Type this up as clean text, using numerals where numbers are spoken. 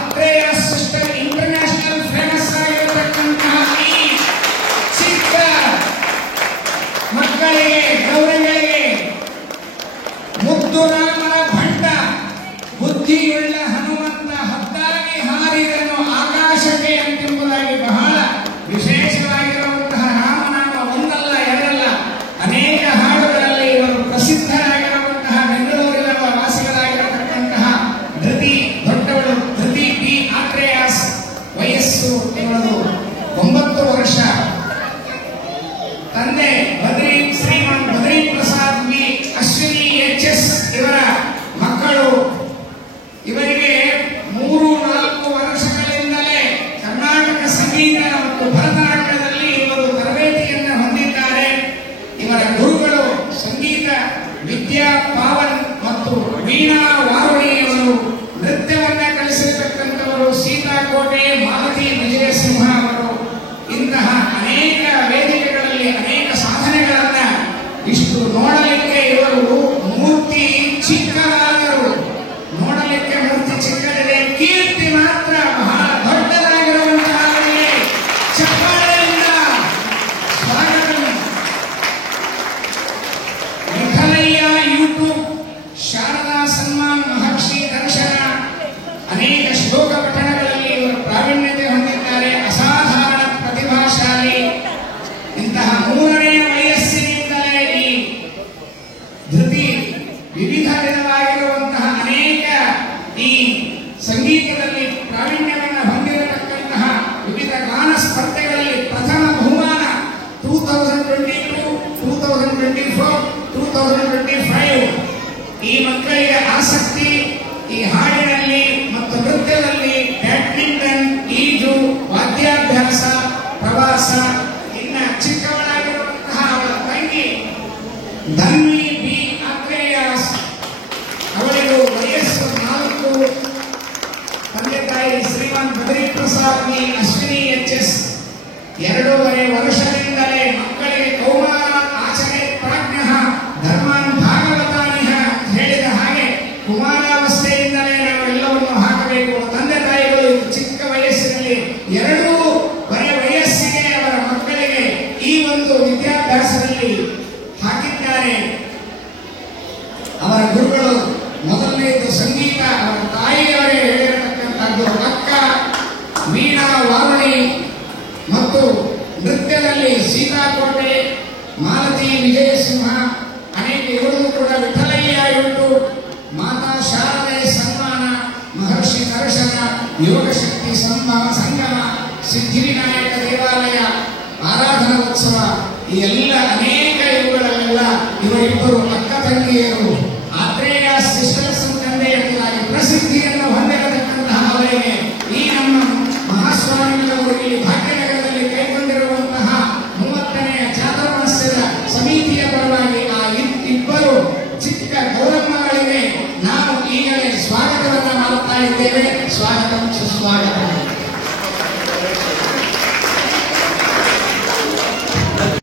ಆತ್ರೇಯಸ್ sister international famous ಆಗಿರತಕ್ಕಂತಹ ಈ ಚಿಕ್ಕ ಮಕ್ಕಳಿಗೆ ಗೌರವಗಳಿಗೆ ಮುದ್ದು ರಾಮನ ಭಂಡ ಬುದ್ಧಿಯುಳ್ಳ ಹನುಮಂತ ಹದ್ದಾಗಿ ಹಾರಿದನು ಆಕಾಶಕ್ಕೆ ಎಂಬುದಾಗಿ ಬಹಳ ವಿಶೇಷವಾಗಿರುವಂತಹ ರಾಮನಾಮ ಒಂದಲ್ಲ ಎರಡಲ್ಲ ಅನೇಕ ಹಾಡುಗಳಲ್ಲಿ ಇವರು ಪ್ರಸಿದ್ಧರಾಗಿರುವಂತಹ ಬೆಂಗಳೂರಿನ ವಾಸಿಗಳಾಗಿರತಕ್ಕಂತಹ ಧೃತಿ ದೊಡ್ಡವಳು ಧೃತಿ ಪಿ ಆತ್ರೇಯಸ್ ವಯಸ್ಸು ಇವಳು 9 ವರ್ಷ. ತಂದೆ ಶ್ರೀಮಾನ್ ಬದ್ರಿ ಪ್ರಸಾದ್ ವಿ ಅಶ್ವಿನಿ ಎಚ್.ಎಸ್. ಇವರ ಮಕ್ಕಳು. ಇವರಿಗೆ 3-4 ವರ್ಷಗಳಿಂದಲೇ ಕರ್ನಾಟಕ ಸಂಗೀತ ಮತ್ತು ಭರತನಾಟ್ಯದಲ್ಲಿ ಇವರು ತರಬೇತಿಯನ್ನು ಹೊಂದಿದ್ದಾರೆ. ಇವರ ಗುರುಗಳು ಸಂಗೀತ ವಿದ್ಯಾ ಪಾವನ್ ಮತ್ತು ವೀಣಾ ವಾರುಣಿಯವರು. ನೃತ್ಯವನ್ನ ಕಲಿಸಿರ್ತಕ್ಕಂಥವರು ಸೀತಾಕೋಟೆ ಮಾಲತಿ ವಿಜಯಸಿಂಹ ಅವರು. ಇಂತಹ ಅನೇಕ ವೇದಿಕೆಗಳಲ್ಲಿ ಅನೇಕ ಸಾಧನೆಗಳನ್ನ ಇಷ್ಟು ನೋಡಲಿಕ್ಕೆ ಇವರು ಮೂರ್ತಿ ಚಿಕ್ಕದಾದರು. ನೋಡಲಿಕ್ಕೆ ಮೂರ್ತಿ ಚಿಕ್ಕದಿದೆ, ಕೀರ್ತಿ ಮಾತ್ರ ಬಹಳ ದೊಡ್ಡದಾಗಿರುವಂತಹ ಚಪ್ಪಾಳೆಯಿಂದ ಸ್ವಾಗತ. ವಿಠಲಯ್ಯ ಯೂಟ್ಯೂಬ್, ಶಾರದಾ ಸನ್ಮಾನ್, ಮಹರ್ಷಿ ದರ್ಶನ, ಅನೇಕ ಶ್ಲೋಕ ಪಠಣಗಳಲ್ಲಿ ಇವರು ಪ್ರಾವೀಣ್ಯತೆ ಹೊಂದಿದ್ದಾರೆ. ಅಸಾಧಾರಣ ಪ್ರತಿಭಾಶಾಲಿ. ಇಂತಹ 3ನೇ ವಯಸ್ಸಿನಿಂದಲೇ ಈ ಧೃತಿ ವಿವಿಧ ವಿಧವಾಗಿರುವಂತಹ ಅನೇಕ ಈ ಸಂಗೀತದಲ್ಲಿ ಪ್ರಾವೀಣ್ಯವನ್ನು ಹೊಂದಿರತಕ್ಕಂತಹ ವಿವಿಧ ಗಾನ ಸ್ಪರ್ಧೆಗಳಲ್ಲಿ ಪ್ರಥಮ ಬಹುಮಾನ 2022, 2024, 2025. ಈ ಮಕ್ಕಳಿಗೆ ಆಸಕ್ತಿ ಈ ಹಾಡಿನಲ್ಲಿ ಮತ್ತು ನೃತ್ಯದಲ್ಲಿ, ಬ್ಯಾಡ್ಮಿಂಟನ್, ಈಜು, ವಾದ್ಯಾಭ್ಯಾಸ, ಪ್ರವಾಸ. ಇನ್ನ ಚಿಕ್ಕವಳಾಗಿರುವಂತಹ ಅವಳ ತಂಗಿ ಧನ್ವಿ ಬಿ ಆತ್ರೇಯಸ್, ಅವಳಿಗೂ ವಯಸ್ಸು 4. ತಂದೆ ತಾಯಿ ಶ್ರೀಮಾನ್ ಬದ್ರಿ ಪ್ರಸಾದ್ ವಿ ಅಶ್ವಿನಿ ಎಚ್.ಎಸ್. 2.5 ವರ್ಷದಿಂದಲೇ ಮಕ್ಕಳಿಗೆ ಕೌಮಾರ ಆಚರೆ ಪ್ರಾಜ್ಞ ಧರ್ಮಾನ್ ಭಾಗವತಾನಿಹ ಹೇಳಿದ ಹಾಗೆ ಕುಮಾರಾವಸ್ಥೆಯಿಂದಲೇ ನಾವು ಎಲ್ಲವನ್ನು ಹಾಕಬೇಕು. ತಂದೆ ತಾಯಿಗಳು ಚಿಕ್ಕ ವಯಸ್ಸಿನಲ್ಲಿ 2.5 ವಯಸ್ಸಿಗೆ ಅವರ ಮಕ್ಕಳಿಗೆ ಈ ಒಂದು ವಿದ್ಯಾಭ್ಯಾಸದಲ್ಲಿ ಹಾಕಿದ್ದಾರೆ. ಅವರ ಗುರುಗಳು ಮೊದಲನೇದು ಸಂಗೀತ, ಅವರ ತಾಯಿಯವರೇ ಹೇಳಿರತಕ್ಕಂಥದ್ದು ಅಕ್ಕ ವೀಣಾ ವಾರುಣಿ, ಮತ್ತು ನೃತ್ಯದಲ್ಲಿ ಸೀತಾಕೋಟೆ ಮಾಲತಿ ವಿಜಯಸಿಂಹ. ಅನೇಕ ಇವರು ಕೂಡ ವಿಠಲಯ್ಯ ಯೂಟ್ಯೂಬ್, ಮಾತಾ ಶಾರದೆ ಸನ್ಮಾನ, ಮಹರ್ಷಿ ದರ್ಶನ, ಯೋಗಶಕ್ತಿ ಸಂಗಮ, ಸಿದ್ಧಿವಿನಾಯಕ ದೇವಾಲಯ, ಆರಾಧನಾ ಉತ್ಸವ. ಈ ಎಲ್ಲ ಅನೇಕ ಇವುಗಳಲ್ಲೆಲ್ಲ ಇವರಿಬ್ಬರು ಅಕ್ಕ ತಂಗಿಯರು ಆತ್ರೇಯಸ್ ಸಿಸ್ಟರ್ಸ್ ತಂದೆ ಎಂಬುದಾಗಿ ಪ್ರಸಿದ್ಧಿಯನ್ನು ಹೊಂದಿರತಕ್ಕಂತಹ ಅವರಿಗೆ ಈ ನಮ್ಮ ಮಹಾಸ್ವಾಮಿಗಳವರು ಇಲ್ಲಿ ಭಾಗ್ಯನಗರದಲ್ಲಿ ಕೈಗೊಂಡಿರುವಂತಹ 30ನೇ ಚಾತುರ್ಮಾಸ್ಯದ ಸಮಿತಿಯ ಪರವಾಗಿ ಆ ಇಬ್ಬರು ಚಿಕ್ಕ ಗೌರವಗಳಿಗೆ ನಾವು ಈಗಲೇ ಸ್ವಾಗತವನ್ನು ಮಾಡುತ್ತಾ ಇದ್ದೇವೆ. ಸ್ವಾಗತ ಸುಸ್ವಾಗತ.